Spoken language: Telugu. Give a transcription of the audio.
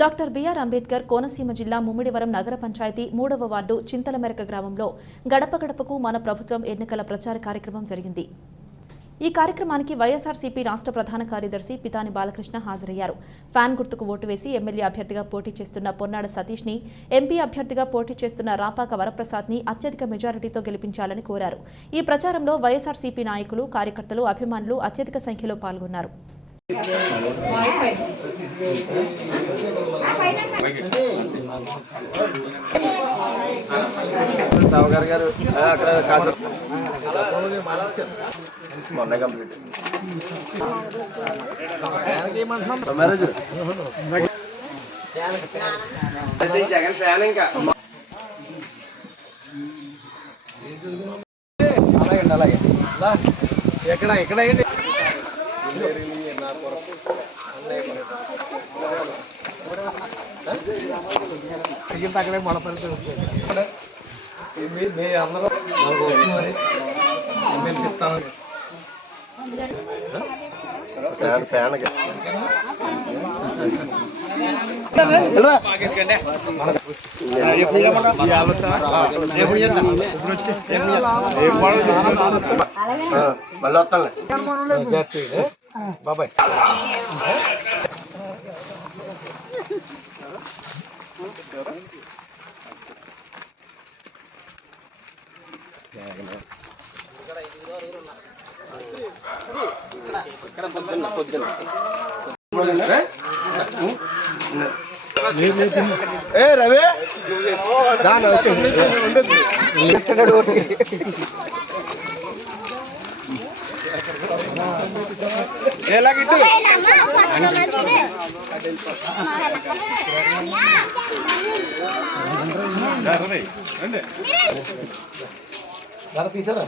డాక్టర్ బిఆర్ అంబేద్కర్ కోనసీమ జిల్లా ముమ్మిడివరం నగర పంచాయతీ 3వ వార్డు చింతలమెరక గ్రామంలో గడప గడపకు మన ప్రభుత్వం ఎన్నికల ప్రచార కార్యక్రమం జరిగింది. ఈ కార్యక్రమానికి వైఎస్ఆర్సీపీ రాష్ట్ర ప్రధాన కార్యదర్శి పితాని బాలకృష్ణ హాజరయ్యారు. ఫ్యాన్ గుర్తుకు ఓటు వేసి ఎమ్మెల్యే అభ్యర్థిగా పోటీ చేస్తున్న పొన్నాడ సతీష్ ని, ఎంపీ అభ్యర్థిగా పోటీ చేస్తున్న రాపాక వరప్రసాద్ ని అత్యధిక మెజారిటీతో గెలిపించాలని కోరారు. ఈ ప్రచారంలో వైఎస్ఆర్సీపీ నాయకులు, కార్యకర్తలు, అభిమానులు అత్యధిక సంఖ్యలో పాల్గొన్నారు. జగన్ ఫ్యాన్ ఇంకా అలాగే ఎక్కడ అక్కడే మొడపల్లి మీ అందరూ ఎమ్మెల్సీ ఇస్తాను మళ్ళీ వస్తాను బాబాయ్. ఏ రవి ఎలాగిట్టు తీసారా